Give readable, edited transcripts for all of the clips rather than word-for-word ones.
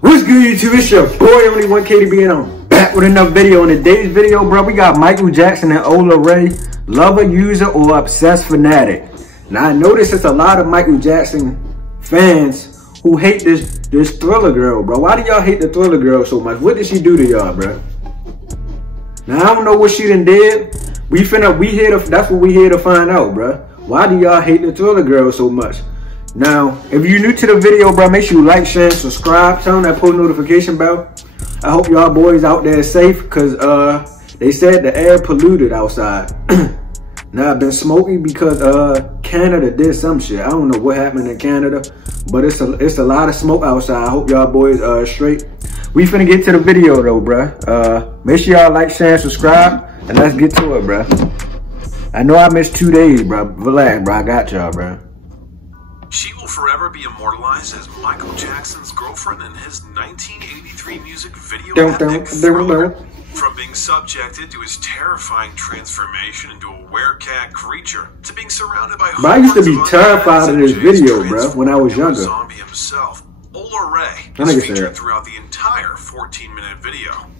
What's good, YouTube? It's your boy, Only 1KDB, and I'm back with another video. In today's video, bro, we got Michael Jackson and Ola Ray, lover, user, or obsessed fanatic. Now, I noticed it's a lot of Michael Jackson fans who hate this Thriller girl, bro. Why do y'all hate the Thriller girl so much? What did she do to y'all, bro? Now, I don't know what she done did. That's what we here to find out, bro. Why do y'all hate the Thriller girl so much? Now, if you're new to the video, bro, make sure you like, share, and subscribe. Turn on that post notification bell. I hope y'all boys out there safe, because they said the air polluted outside. Now, I've been smoking because Canada did some shit. I don't know what happened in Canada, but it's a lot of smoke outside. I hope y'all boys are straight. We finna get to the video, though, bro. Make sure y'all like, share, and subscribe, and let's get to it, bro. I know I missed 2 days, bro. Relax, bro. I got y'all, bro. She will forever be immortalized as Michael Jackson's girlfriend in his 1983 music video epic Thriller. From being subjected to his terrifying transformation into a werecat creature, to being surrounded by I used to be terrified of this video, bro, when I was younger. Zombie himself, Ola Ray is featured throughout the entire 14-minute video.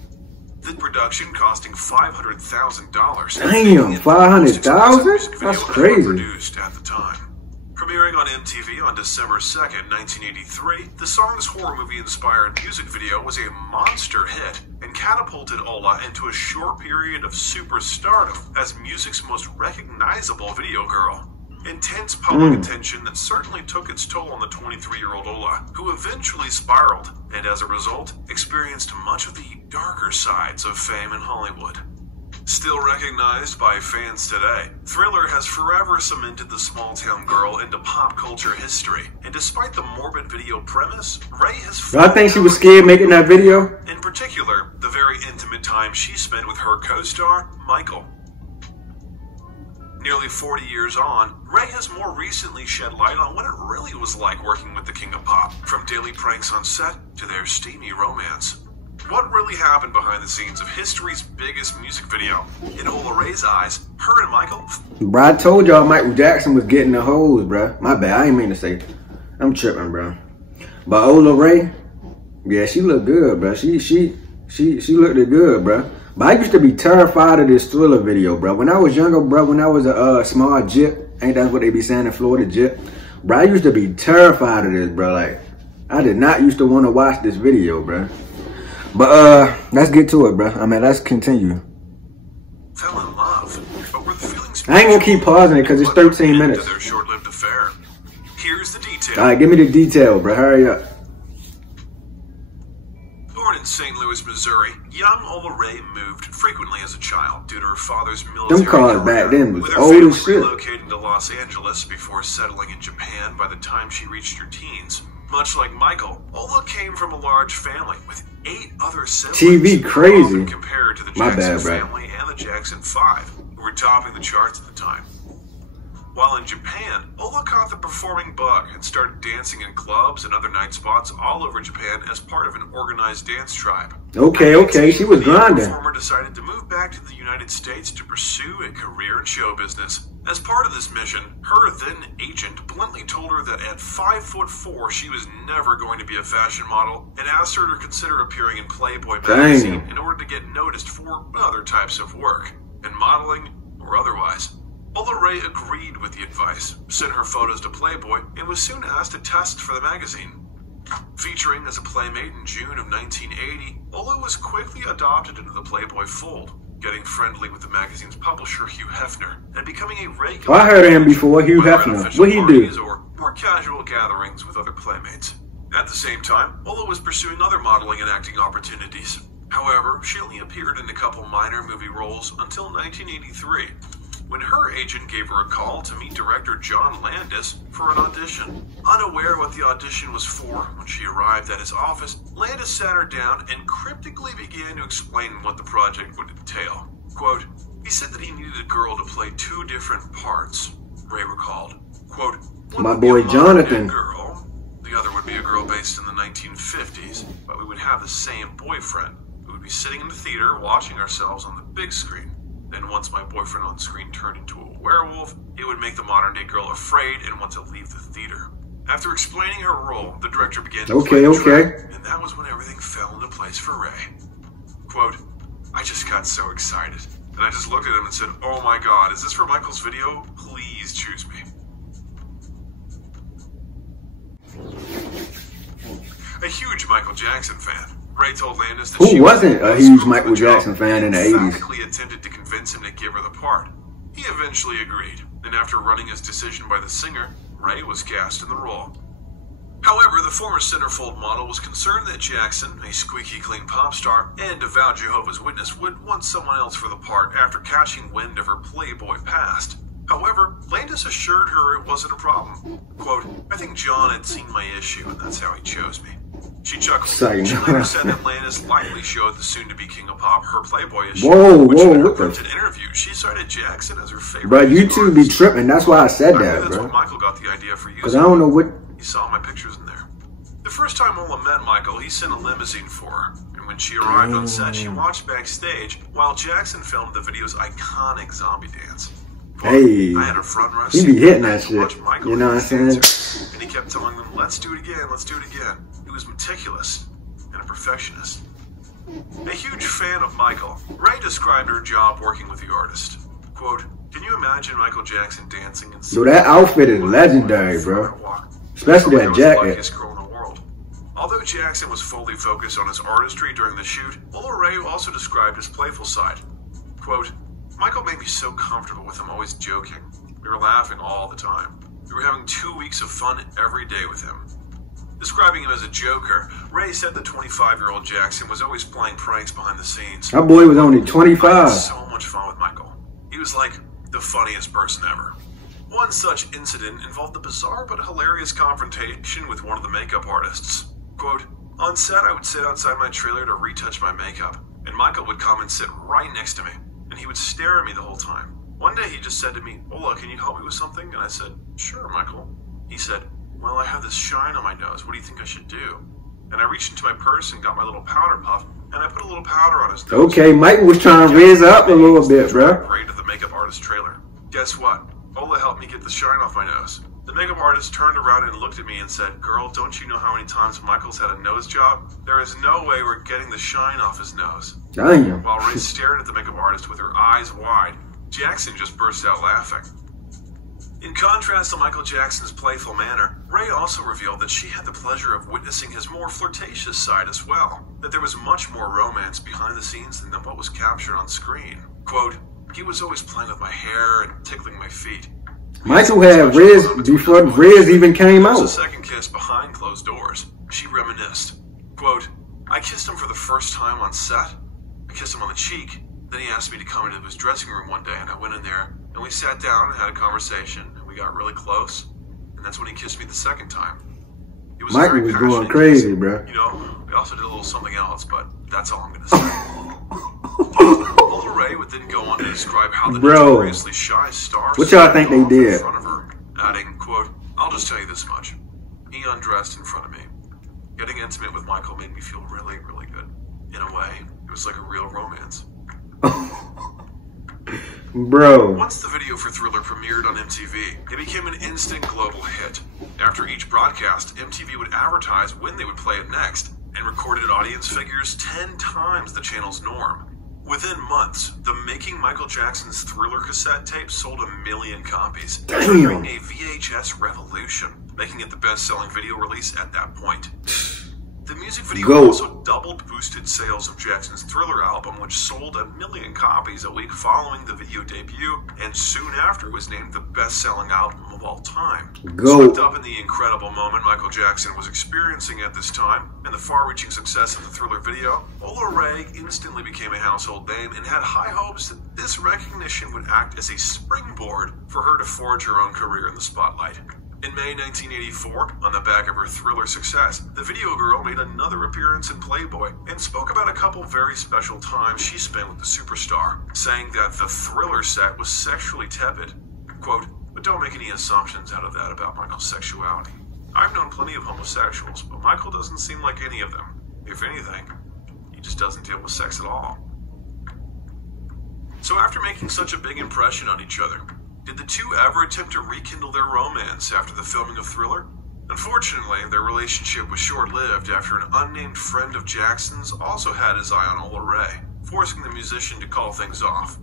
The production costing $500,000. Damn, $500,000? That's crazy. Produced at the time. Premiering on MTV on December 2nd, 1983, the song's horror movie-inspired music video was a monster hit and catapulted Ola into a short period of superstardom as music's most recognizable video girl. Intense public attention that certainly took its toll on the 23-year-old Ola, who eventually spiraled and, as a result, experienced much of the darker sides of fame in Hollywood. Still recognized by fans today, Thriller has forever cemented the small-town girl into pop culture history. And despite the morbid video premise, Ray has... I think she was scared making that video. In particular, the very intimate time she spent with her co-star, Michael. Nearly 40 years on, Ray has more recently shed light on what it really was like working with the King of Pop, from daily pranks on set to their steamy romance. What really happened behind the scenes of history's biggest music video? In Ola Ray's eyes, her and Michael... Bro, I told y'all Michael Jackson was getting the hoes, bro. My bad, I ain't mean to say. I'm tripping, bro. But Ola Ray, yeah, she looked good, bro. She looked good, bro. But I used to be terrified of this Thriller video, bro. When I was younger, bro, when I was a small jip, ain't that what they be saying in Florida, jip? Bro, I used to be terrified of this, bro. Like, I did not used to want to watch this video, bro. But let's get to it, bro. I mean, let's continue. Fell in love, but were the feelings... I ain't gonna keep pausing it because it's 13 minutes. Their short-lived affair. Here's the detail. All right, give me the detail, bro. Hurry up. Born in St. Louis, Missouri, young Ola Ray moved frequently as a child due to her father's military Them cars back then was with her old as shit. relocating to Los Angeles before settling in Japan by the time she reached her teens. Much like Michael, Ola came from a large family with 8 other siblings. TV crazy. Compared to the My Jackson bad, bro. family and the Jackson 5, who were topping the charts at the time. While in Japan, Ola caught the performing bug and started dancing in clubs and other night spots all over Japan as part of an organized dance tribe. Okay, she was grinding. The performer decided to move back to the United States to pursue a career in show business. As part of this mission, her then agent bluntly told her that at 5'4" she was never going to be a fashion model, and asked her to consider appearing in Playboy magazine in order to get noticed for other types of work, in modeling or otherwise. Ola Ray agreed with the advice, sent her photos to Playboy, and was soon asked to test for the magazine. Featuring as a playmate in June of 1980, Ola was quickly adopted into the Playboy fold, getting friendly with the magazine's publisher, Hugh Hefner, and becoming a regular... I heard of him before, Hugh Hefner. What he do? Or more casual gatherings with other playmates. At the same time, Ola was pursuing other modeling and acting opportunities. However, she only appeared in a couple minor movie roles until 1983. When her agent gave her a call to meet director John Landis for an audition. Unaware what the audition was for, when she arrived at his office, Landis sat her down and cryptically began to explain what the project would entail. Quote, he said that he needed a girl to play 2 different parts, Ray recalled. Quote, my boy Jonathan. Girl, the other would be a girl based in the 1950s, but we would have the same boyfriend. We would be sitting in the theater watching ourselves on the big screen. Then once my boyfriend on screen turned into a werewolf, it would make the modern-day girl afraid and want to leave the theater. After explaining her role, the director began to Okay. and that was when everything got so excited. And I just looked at him and said, "Oh my God, is this for Michael's video? Please choose me." A huge Michael Jackson fan, Ray told Landis that who wasn't a huge Michael Jackson fan in the 80s? Emphatically attempted to convince him to give her the part. He eventually agreed, and after running his decision by the singer, Ray was cast in the role. However, the former centerfold model was concerned that Jackson, a squeaky clean pop star and devout Jehovah's Witness, would want someone else for the part after catching wind of her Playboy past. However, Landis assured her it wasn't a problem. Quote, "I think John had seen my issue, and that's how he chose me." She chuckled. She later said that Landis likely showed the soon-to-be king of pop her Playboy issue. Which in her printed interview, she cited Jackson as her favorite. Bro, you two be tripping. That's why I said that, that's bro. what Michael got the idea for using. Because I don't know what... He saw my pictures in there. The first time Ola met Michael, he sent a limousine for her. And when she arrived on set, she watched backstage while Jackson filmed the video's iconic zombie dance. Hey, I had a front row he be hitting that shit, you know what I'm saying? And he kept telling them, "Let's do it again, let's do it again." He was meticulous and a perfectionist. A huge fan of Michael, Ray described her job working with the artist. Quote, "Can you imagine Michael Jackson dancing and Dude, that outfit is legendary, bro. Especially that jacket." Although Jackson was fully focused on his artistry during the shoot, Ola Ray also described his playful side. Quote, "Michael made me so comfortable with him always joking. We were laughing all the time. We were having 2 weeks of fun every day with him." Describing him as a joker, Ray said the 25-year-old Jackson was always playing pranks behind the scenes. That boy was only 25. I had so much fun with Michael. He was like the funniest person ever. One such incident involved the bizarre but hilarious confrontation with one of the makeup artists. Quote, "On set, I would sit outside my trailer to retouch my makeup, and Michael would come and sit right next to me, and he would stare at me the whole time. One day he just said to me, 'Ola, can you help me with something?' And I said, 'Sure, Michael.' He said, 'Well, I have this shine on my nose. What do you think I should do?' And I reached into my purse and got my little powder puff, and I put a little powder on his nose." Okay, Michael was trying to raise up a little bit, bro. Right to the makeup artist trailer. Guess what? Ola helped me get the shine off my nose. The makeup artist turned around and looked at me and said, "Girl, don't you know how many times Michael's had a nose job? There is no way we're getting the shine off his nose." Damn. While Ray stared at the makeup artist with her eyes wide, Jackson just burst out laughing. In contrast to Michael Jackson's playful manner, Ray also revealed that she had the pleasure of witnessing his more flirtatious side as well, that there was much more romance behind the scenes than what was captured on screen. Quote, "He was always playing with my hair and tickling my feet. Michael had Riz before Riz even came out." A second kiss behind closed doors. She reminisced. Quote, "I kissed him for the first time on set. I kissed him on the cheek. Then he asked me to come into his dressing room one day, and I went in there, and we sat down and had a conversation, and we got really close, and that's when he kissed me the second time. It was Michael was going crazy, bro. You know, we also did a little something else, but that's all I'm going to say." Ola Ray would then go on to describe how the notoriously shy star what y'all think they did? in front of her, adding, quote, "I'll just tell you this much. He undressed in front of me. Getting intimate with Michael made me feel really, really good. In a way, it was like a real romance." Bro. Once the video for Thriller premiered on MTV, it became an instant global hit. After each broadcast, MTV would advertise when they would play it next, and recorded audience figures 10 times the channel's norm. Within months, the Making Michael Jackson's Thriller cassette tape sold 1 million copies, triggering a VHS revolution, making it the best-selling video release at that point. The music video also doubled boosted sales of Jackson's Thriller album, which sold 1 million copies a week following the video debut, and soon after was named the best-selling album of all time. Swept up in the incredible moment Michael Jackson was experiencing at this time, and the far-reaching success of the Thriller video, Ola Ray instantly became a household name and had high hopes that this recognition would act as a springboard for her to forge her own career in the spotlight. In May 1984, on the back of her Thriller success, the video girl made another appearance in Playboy and spoke about a couple very special times she spent with the superstar, saying that the Thriller set was sexually tepid. Quote, "But don't make any assumptions out of that about Michael's sexuality. I've known plenty of homosexuals, but Michael doesn't seem like any of them. If anything, he just doesn't deal with sex at all." So after making such a big impression on each other, did the two ever attempt to rekindle their romance after the filming of Thriller? Unfortunately, their relationship was short-lived after an unnamed friend of Jackson's also had his eye on Ola Ray. forcing the musician to call things off.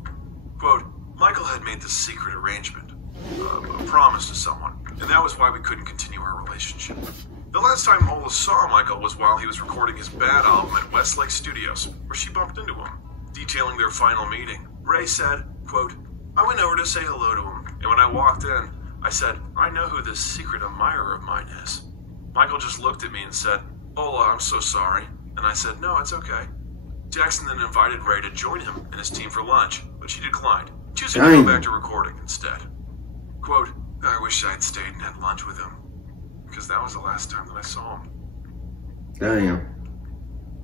Quote, Michael had made this secret arrangement, a promise to someone, and that was why we couldn't continue our relationship. The last time Ola saw Michael was while he was recording his Bad album at Westlake Studios, where she bumped into him. Detailing their final meeting, Ray said, quote, I went over to say hello to him, and when I walked in, I said, I know who this secret admirer of mine is. Michael just looked at me and said, Ola, I'm so sorry. And I said, no, it's okay. Jackson then invited Ray to join him and his team for lunch, but she declined, choosing to go back to recording instead. Quote, I wish I had stayed and had lunch with him, because that was the last time that I saw him. Damn.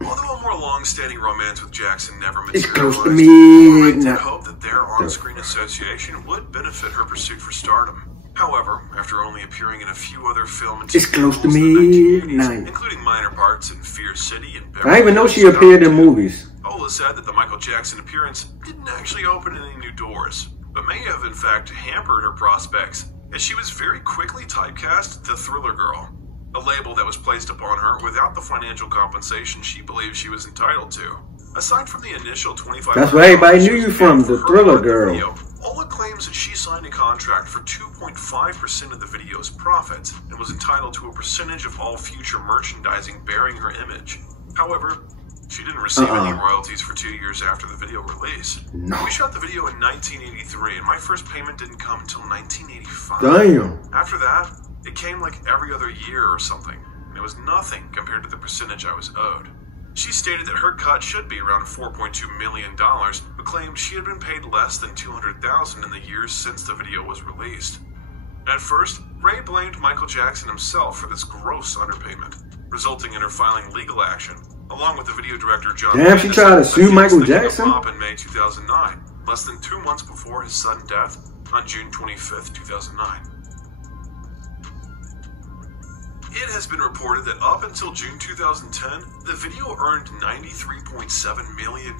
Although a more long-standing romance with Jackson never It's materialized, close to me. Ray did hope that their on-screen association would benefit her pursuit for stardom. However, after only appearing in a few other film and It's TV close to roles in the me. 1980s, including minor parts in Fear City and I Beverly didn't even know Hills she appeared in Cop 2, movies. Ola said that the Michael Jackson appearance didn't actually open any new doors, but may have in fact hampered her prospects, as she was very quickly typecast the Thriller Girl, a label that was placed upon her without the financial compensation she believed she was entitled to. Aside from the initial $25, That's where everybody knew you from, the Thriller Girl. Video, Ola claims that she signed a contract for 2.5% of the video's profits and was entitled to a percentage of all future merchandising bearing her image. However, she didn't receive any royalties for 2 years after the video release. No. We shot the video in 1983, and my first payment didn't come until 1985. Damn. After that, it came like every other year or something, and it was nothing compared to the percentage I was owed. She stated that her cut should be around $4.2 million, but claimed she had been paid less than $200,000 in the years since the video was released. At first, Ray blamed Michael Jackson himself for this gross underpayment, resulting in her filing legal action, along with the video director John. Damn, she tried to sue Michael Jackson? In May 2009, less than 2 months before his sudden death on June 25th, 2009. It has been reported that up until June 2010, the video earned $93.7 million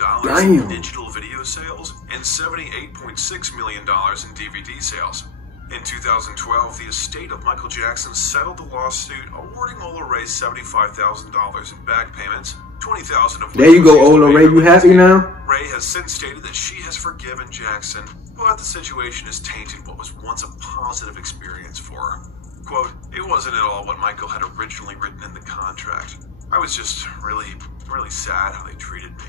in digital video sales and $78.6 million in DVD sales. In 2012, the estate of Michael Jackson settled the lawsuit, awarding Ola Ray $75,000 in back payments, $20,000 of which There you go, Ola Ray. You happy now? Ray has since stated that she has forgiven Jackson, but the situation has tainted what was once a positive experience for her. Quote, it wasn't at all what Michael had originally written in the contract. I was just really sad how they treated me.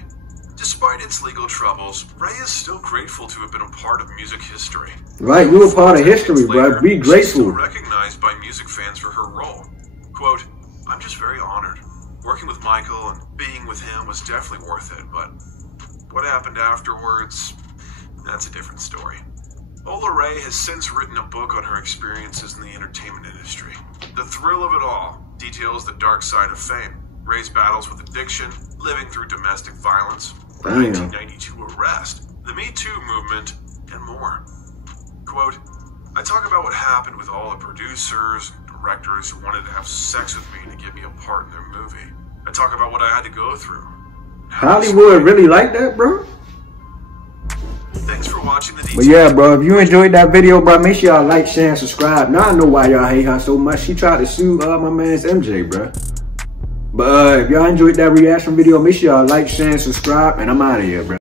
Despite its legal troubles, Ray is still grateful to have been a part of music history. Right, you were part of history, bro. Be grateful. She's still recognized by music fans for her role. Quote, I'm just very honored. Working with Michael and being with him was definitely worth it, but what happened afterwards, that's a different story. Ola Ray has since written a book on her experiences in the entertainment industry. The Thrill of It All details the dark side of fame, Ray's battles with addiction, living through domestic violence, the 1992 arrest, the Me Too movement, and more. Quote, I talk about what happened with all the producers and directors who wanted to have sex with me to give me a part in their movie. I talk about what I had to go through. Hollywood really like that, bro? Thanks for watching the details. But yeah, bro, if you enjoyed that video, bro, make sure y'all like, share, and subscribe. Now I know why y'all hate her so much. She tried to sue my man's MJ, bro. But if y'all enjoyed that reaction video, make sure y'all like, share, and subscribe. And I'm out of here, bro.